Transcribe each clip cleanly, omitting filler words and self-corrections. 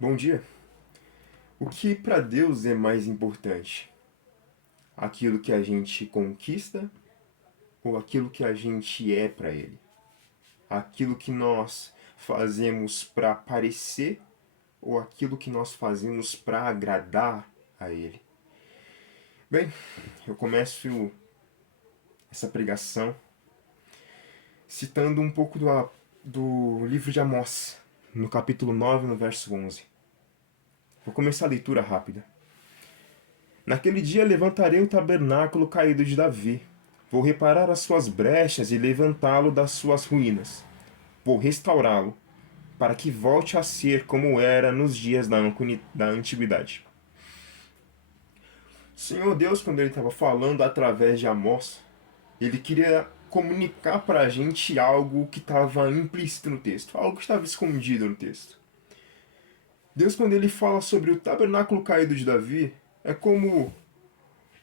Bom dia. O que para Deus é mais importante? Aquilo que a gente conquista ou aquilo que a gente é para Ele? Aquilo que nós fazemos para parecer ou aquilo que nós fazemos para agradar a Ele? Bem, eu começo essa pregação citando um pouco do livro de Amós, no capítulo 9, no verso 11. Vou começar a leitura rápida. Naquele dia levantarei o tabernáculo caído de Davi. Vou reparar as suas brechas e levantá-lo das suas ruínas. Vou restaurá-lo, para que volte a ser como era nos dias da antiguidade. O Senhor Deus, quando ele estava falando através de Amós, ele queria comunicar para a gente algo que estava implícito no texto, algo que estava escondido no texto. Deus, quando ele fala sobre o tabernáculo caído de Davi, é como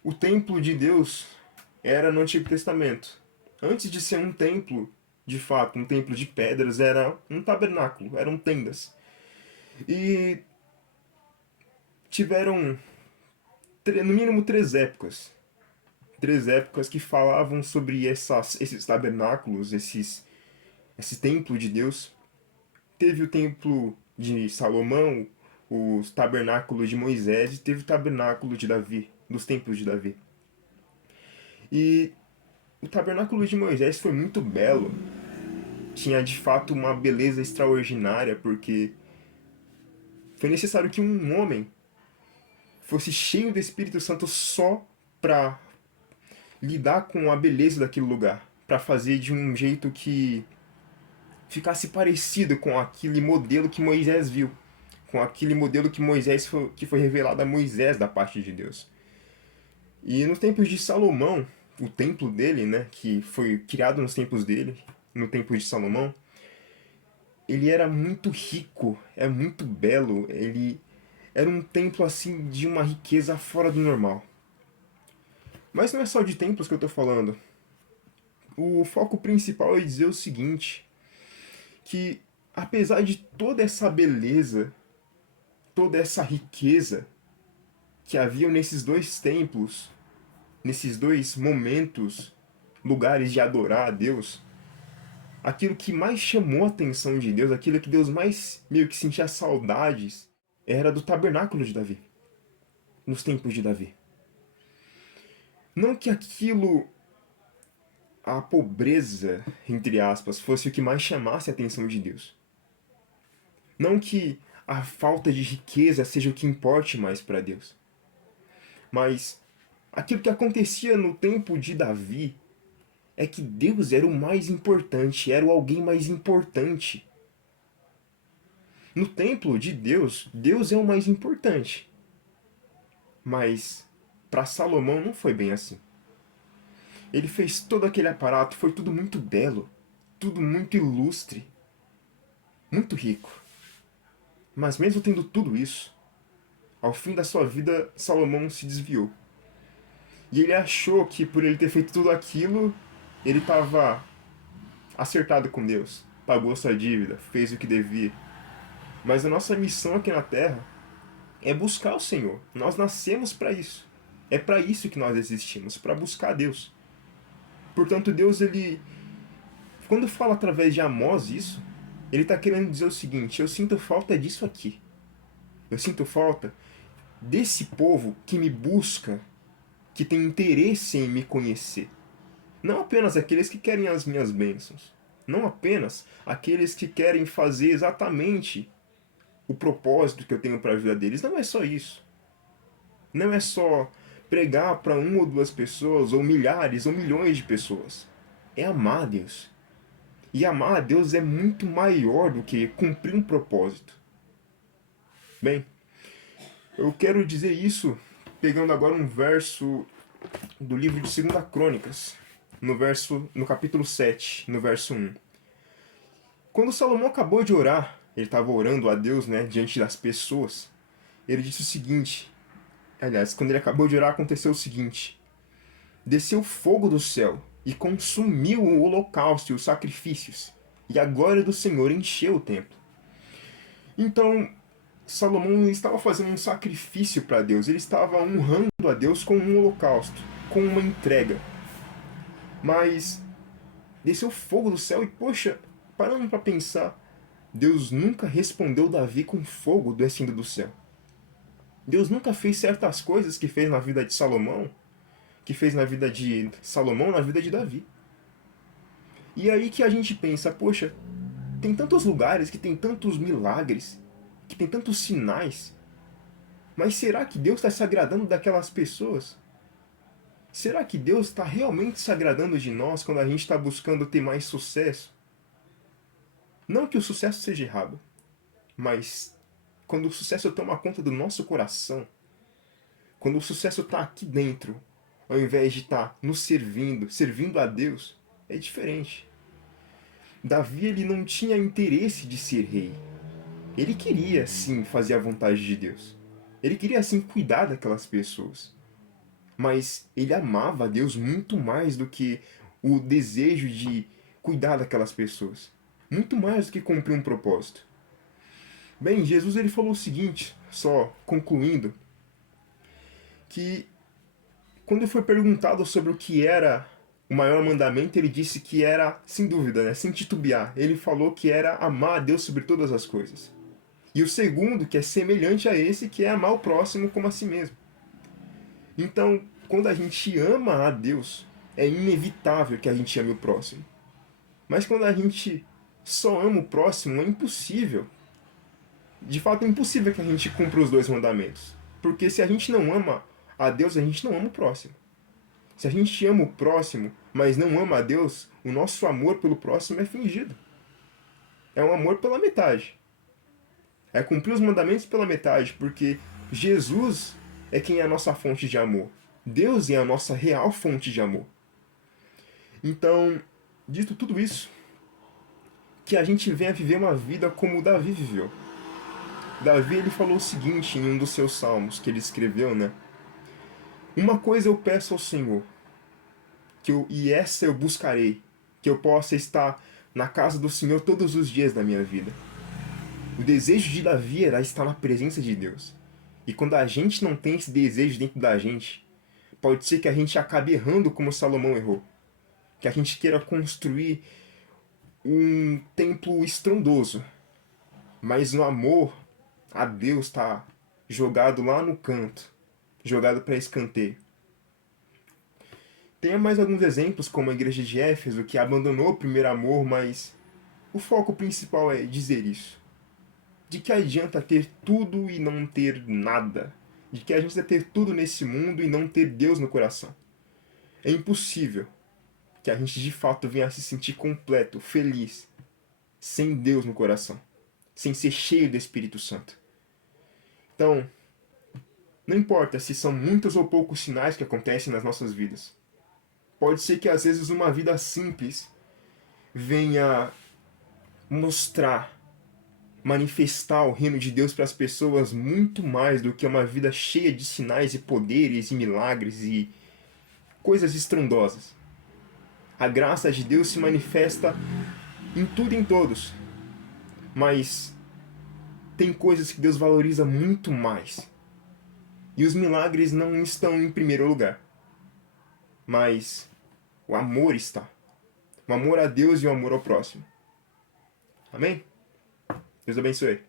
o templo de Deus era no Antigo Testamento. Antes de ser um templo, de fato, um templo de pedras, era um tabernáculo, eram tendas. E tiveram, no mínimo, três épocas. Três épocas que falavam sobre esses tabernáculos, esse templo de Deus. Teve o templo de Salomão, o tabernáculo de Moisés e teve o tabernáculo de Davi, dos templos de Davi. E o tabernáculo de Moisés foi muito belo. Tinha de fato uma beleza extraordinária, porque foi necessário que um homem fosse cheio do Espírito Santo só para lidar com a beleza daquele lugar, para fazer de um jeito que ficasse parecido com aquele modelo que Moisés viu, com aquele modelo que foi revelado a Moisés da parte de Deus. E nos tempos de Salomão, o templo dele, né, que foi criado nos tempos dele, no tempo de Salomão, ele era muito rico, é muito belo, ele era um templo assim de uma riqueza fora do normal. Mas não é só de templos que eu estou falando. O foco principal é dizer o seguinte, que apesar de toda essa beleza, toda essa riqueza que havia nesses dois templos, nesses dois momentos, lugares de adorar a Deus, aquilo que mais chamou a atenção de Deus, aquilo que Deus mais meio que sentia saudades, era do tabernáculo de Davi, nos tempos de Davi. Não que aquilo, a pobreza, entre aspas, fosse o que mais chamasse a atenção de Deus. Não que a falta de riqueza seja o que importe mais para Deus. Mas aquilo que acontecia no tempo de Davi é que Deus era o mais importante, era o alguém mais importante. No templo de Deus, Deus é o mais importante. Mas para Salomão não foi bem assim. Ele fez todo aquele aparato, foi tudo muito belo, tudo muito ilustre, muito rico. Mas mesmo tendo tudo isso, ao fim da sua vida, Salomão se desviou. E ele achou que por ele ter feito tudo aquilo, ele estava acertado com Deus, pagou sua dívida, fez o que devia. Mas a nossa missão aqui na Terra é buscar o Senhor. Nós nascemos para isso. É para isso que nós existimos, para buscar Deus. Portanto, Deus, ele, quando fala através de Amós isso, ele está querendo dizer o seguinte: eu sinto falta disso aqui. Eu sinto falta desse povo que me busca, que tem interesse em me conhecer. Não apenas aqueles que querem as minhas bênçãos. Não apenas aqueles que querem fazer exatamente o propósito que eu tenho para a vida deles. Não é só isso. Não é só pregar para uma ou duas pessoas, ou milhares, ou milhões de pessoas. É amar a Deus. E amar a Deus é muito maior do que cumprir um propósito. Bem, eu quero dizer isso pegando agora um verso do livro de 2 Crônicas, no capítulo 7, no verso 1. Quando Salomão acabou de orar, ele estava orando a Deus, né, diante das pessoas, ele disse o seguinte, aliás, quando ele acabou de orar, aconteceu o seguinte: desceu fogo do céu e consumiu o holocausto e os sacrifícios, e a glória do Senhor encheu o templo. Então, Salomão estava fazendo um sacrifício para Deus, ele estava honrando a Deus com um holocausto, com uma entrega. Mas desceu fogo do céu e, poxa, parando para pensar, Deus nunca respondeu Davi com fogo descendo do céu. Deus nunca fez certas coisas que fez na vida de Salomão, que fez na vida de Salomão, na vida de Davi. E aí que a gente pensa, poxa, tem tantos lugares que tem tantos milagres, que tem tantos sinais, mas será que Deus está se agradando daquelas pessoas? Será que Deus está realmente se agradando de nós quando a gente está buscando ter mais sucesso? Não que o sucesso seja errado, mas quando o sucesso toma conta do nosso coração, quando o sucesso está aqui dentro, ao invés de estar nos servindo, servindo a Deus, é diferente. Davi ele não tinha interesse de ser rei. Ele queria sim fazer a vontade de Deus. Ele queria sim cuidar daquelas pessoas. Mas ele amava a Deus muito mais do que o desejo de cuidar daquelas pessoas. Muito mais do que cumprir um propósito. Bem, Jesus ele falou o seguinte, só concluindo, que quando foi perguntado sobre o que era o maior mandamento, ele disse que era, sem dúvida, né, sem titubear, ele falou que era amar a Deus sobre todas as coisas. E o segundo, que é semelhante a esse, que é amar o próximo como a si mesmo. Então, quando a gente ama a Deus, é inevitável que a gente ame o próximo. Mas quando a gente só ama o próximo, é impossível. De fato, é impossível que a gente cumpra os dois mandamentos. Porque se a gente não ama a Deus, a gente não ama o próximo. Se a gente ama o próximo, mas não ama a Deus, o nosso amor pelo próximo é fingido. É um amor pela metade. É cumprir os mandamentos pela metade, porque Jesus é quem é a nossa fonte de amor. Deus é a nossa real fonte de amor. Então, dito tudo isso, que a gente venha viver uma vida como Davi viveu. Davi ele falou o seguinte em um dos seus salmos que ele escreveu, né? Uma coisa eu peço ao Senhor, e essa eu buscarei, que eu possa estar na casa do Senhor todos os dias da minha vida. O desejo de Davi era estar na presença de Deus. E quando a gente não tem esse desejo dentro da gente, pode ser que a gente acabe errando como Salomão errou. Que a gente queira construir um templo estrondoso, mas o amor a Deus está jogado lá no canto, jogado para escanteio. Tem mais alguns exemplos, como a igreja de Éfeso, que abandonou o primeiro amor, mas o foco principal é dizer isso. De que adianta ter tudo e não ter nada? De que adianta ter tudo nesse mundo e não ter Deus no coração? É impossível que a gente de fato venha a se sentir completo, feliz, sem Deus no coração, sem ser cheio do Espírito Santo. Então, não importa se são muitos ou poucos sinais que acontecem nas nossas vidas. Pode ser que às vezes uma vida simples venha mostrar, manifestar o reino de Deus para as pessoas muito mais do que uma vida cheia de sinais e poderes e milagres e coisas estrondosas. A graça de Deus se manifesta em tudo e em todos, mas tem coisas que Deus valoriza muito mais. E os milagres não estão em primeiro lugar, mas o amor está. O amor a Deus e o amor ao próximo. Amém? Deus abençoe.